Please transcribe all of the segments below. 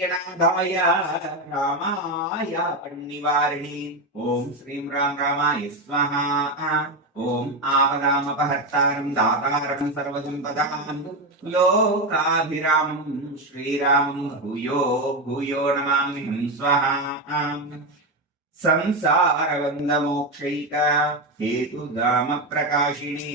నాదాయ రామాయ పన్నివారిణి. ఓం శ్రీం రామ్ రామాయ స్వహ. ఓం ఆపదామపహర్తారం దాతారం సర్వసంపదాం లోకాభిరామం శ్రీరామం భూయో భూయో నమామ్యహం స్వహ. సంసారబంధమోక్షైక హేతుదామ ప్రకాశిణి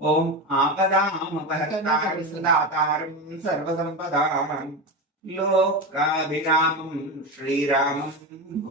ఓం ఆపదామపహర్తారం సర్వసంపదాం లోకాభిరామం శ్రీరామం